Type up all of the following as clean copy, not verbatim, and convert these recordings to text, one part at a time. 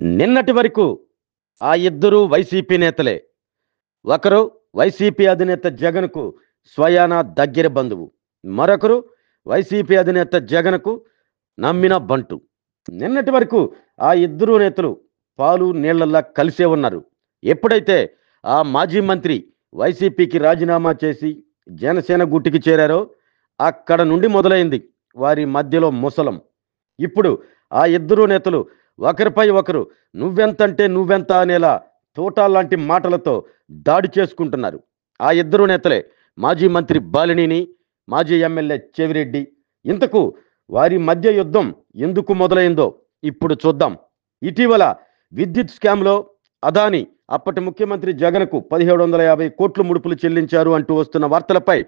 నిన్నటి వరకు ఆ ఇద్దరు వైసీపీ నేతలే. ఒకరు వైసీపీ అధినేత జగన్‌కు స్వయాన దగ్గర బంధువు. మరొకరు వైసీపీ అధినేత జగన్‌కు నమ్మిన బంటు. నిన్నటి వరకు ఆ ఇద్దరు నేతలు పాలు నీళ్లలా కలిసే ఉన్నారు. ఎప్పుడైతే ఆ మాజీ మంత్రి వైసీపీకి రాజీనామా చేసి జనసేన గూటికి చేరారో అక్కడ నుండి మొదలైంది వారి మధ్యలో ముసలం. ఇప్పుడు ఆ ఇద్దరు నేతలు ఒకరిపై ఒకరు నువ్వెంతంటే నువ్వెంత అనేలా తూటాల్లాంటి మాటలతో దాడి చేసుకుంటున్నారు. ఆ ఇద్దరు నేతలే మాజీ మంత్రి బాలినేని, మాజీ ఎమ్మెల్యే చెవిరెడ్డి. ఇంతకు వారి మధ్య యుద్ధం ఎందుకు మొదలైందో ఇప్పుడు చూద్దాం. ఇటీవల విద్యుత్ స్కామ్‌లో అదానీ అప్పటి ముఖ్యమంత్రి జగన్‌కు 1750 కోట్లు ముడుపులు చెల్లించారు అంటూ వస్తున్న వార్తలపై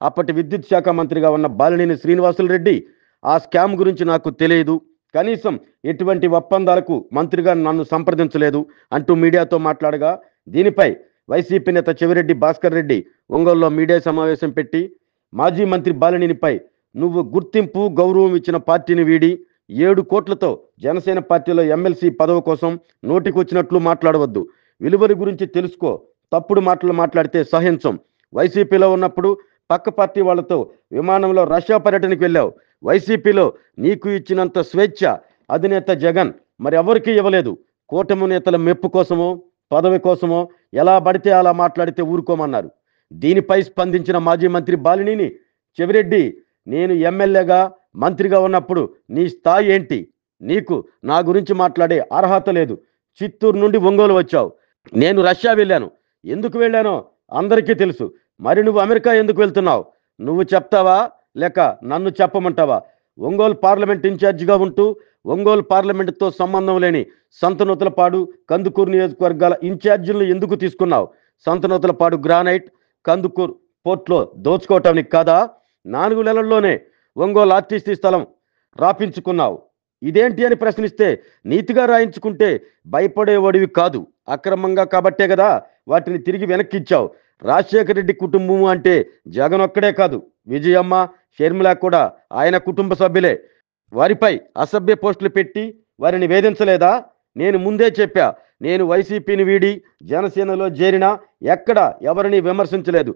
అప్పటి విద్యుత్ శాఖ మంత్రిగా ఉన్న బాలినేని శ్రీనివాసులు రెడ్డి ఆ స్కామ్ గురించి నాకు తెలియదు. కనీసం ఎటువంటి ఒప్పందాలకు మంత్రిగా నన్ను సంప్రదించలేదు అంటూ మీడియాతో మాట్లాడగా, దీనిపై వైసీపీ నేత చెవిరెడ్డి భాస్కర్ రెడ్డి ఒంగోలులో మీడియా సమావేశం పెట్టి, మాజీ మంత్రి బాలినేనిపై నువ్వు గుర్తింపు, గౌరవం ఇచ్చిన పార్టీని వీడి 7 కోట్లతో జనసేన పార్టీలో ఎమ్మెల్సీ పదవి కోసం నోటికొచ్చినట్లు మాట్లాడవద్దు. విలువల గురించి తెలుసుకో. తప్పుడు మాటలు మాట్లాడితే సహించం. వైసీపీలో ఉన్నప్పుడు పక్క పార్టీ వాళ్ళతో విమానంలో రష్యా పర్యటనకు వెళ్ళావు. వైసీపీలో నీకు ఇచ్చినంత స్వేచ్ఛ అధినేత జగన్ మరెవరికీ ఇవ్వలేదు. కూటమి నేతల మెప్పు కోసమో, పదవి కోసమో ఎలా పడితే అలా మాట్లాడితే ఊరుకోమన్నారు. దీనిపై స్పందించిన మాజీ మంత్రి బాలినేని, చెవిరెడ్డి, నేను ఎమ్మెల్యేగా, మంత్రిగా ఉన్నప్పుడు నీ స్థాయి ఏంటి? నీకు నా గురించి మాట్లాడే అర్హత లేదు. చిత్తూరు నుండి ఒంగోలు వచ్చావు. నేను రష్యా వెళ్ళాను. ఎందుకు వెళ్ళానో అందరికీ తెలుసు. మరి నువ్వు అమెరికా ఎందుకు వెళ్తున్నావు? నువ్వు చెప్తావా? లేక నన్ను చెప్పమంటావా? ఒంగోలు పార్లమెంట్ ఇన్ఛార్జిగా ఉంటూ ఒంగోలు పార్లమెంటుతో సంబంధం లేని సంతనూతలపాడు, కందుకూరు నియోజకవర్గాల ఇన్ఛార్జీలను ఎందుకు తీసుకున్నావు? సంతనూతలపాడు గ్రానైట్, కందుకూరు పోర్ట్‌లో దోచుకోవటానికి కాదా? 4 నెలల్లోనే ఒంగోలు ఆర్టీసీ స్థలం రాపించుకున్నావు. ఇదేంటి అని ప్రశ్నిస్తే నీతిగా రాయించుకుంటే భయపడేవాడివి కాదు. అక్రమంగా కాబట్టే గదా వాటిని తిరిగి వెనక్కిచ్చావు. రాజశేఖర రెడ్డి కుటుంబం అంటే జగన్ ఒక్కడే కాదు. విజయమ్మ, షర్మిల కూడా ఆయన కుటుంబ సభ్యులే. వారిపై అసభ్య పోస్టులు పెట్టి వారిని వేధించలేదా? నేను ముందే చెప్పా. నేను వైసీపీని వీడి జనసేనలో చేరినా ఎక్కడ ఎవరిని విమర్శించలేదు.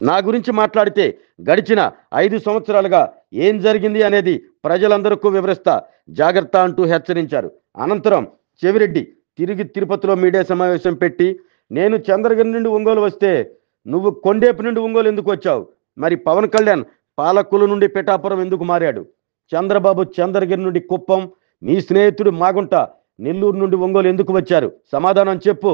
నా గురించి మాట్లాడితే గడిచిన 5 సంవత్సరాలుగా ఏం జరిగింది అనేది ప్రజలందరికీ వివరిస్తా. జాగ్రత్త అంటూ హెచ్చరించారు. అనంతరం చెవిరెడ్డి తిరిగి తిరుపతిలో మీడియా సమావేశం పెట్టి, నేను చంద్రగిరి నుండి ఒంగోలు వస్తే నువ్వు కొండేపు నుండి ఒంగోలు ఎందుకు వచ్చావు? మరి పవన్ కళ్యాణ్ పాలకుల నుండి పిఠాపురం ఎందుకు మారాడు? చంద్రబాబు చంద్రగిరి నుండి కుప్పం, మీ స్నేహితుడు మాగుంట నెల్లూరు నుండి ఒంగోలు ఎందుకు వచ్చారు? సమాధానం చెప్పు.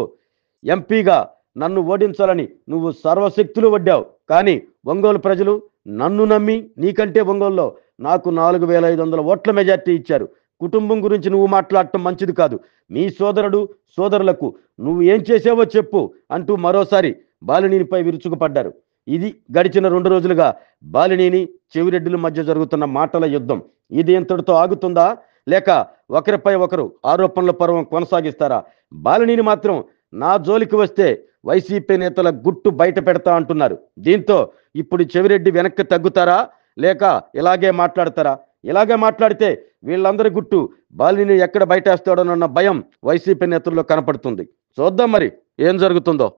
ఎంపీగా నన్ను ఓడించాలని నువ్వు సర్వశక్తులు వడ్డావు. కానీ ఒంగోలు ప్రజలు నన్ను నమ్మి నీకంటే ఒంగోలులో నాకు 4500 ఓట్ల మెజార్టీ ఇచ్చారు. కుటుంబం గురించి నువ్వు మాట్లాడటం మంచిది కాదు. మీ సోదరుడు, సోదరులకు నువ్వు ఏం చేసావో చెప్పు అంటూ మరోసారి బాలినేనిపై విరుచుకుపడ్డారు. ఇది గడిచిన 2 రోజులుగా బాలినేని, చెవిరెడ్డిల మధ్య జరుగుతున్న మాటల యుద్ధం. ఇది ఇంతటితో ఆగుతుందా? లేక ఒకరిపై ఒకరు ఆరోపణల పర్వం కొనసాగిస్తారా? బాలినేని మాత్రం నా జోలికి వస్తే వైసీపీ నేతల గుట్టు బయట పెడతా అంటున్నారు. దీంతో ఇప్పుడు చెవిరెడ్డి వెనక్కి తగ్గుతారా? లేక ఇలాగే మాట్లాడతారా? ఇలాగే మాట్లాడితే వీళ్ళందరి గుట్టు బాలినేని ఎక్కడ బయటేస్తాడోనన్న భయం వైసీపీ నేతల్లో కనపడుతుంది. చూద్దాం మరి ఏం జరుగుతుందో.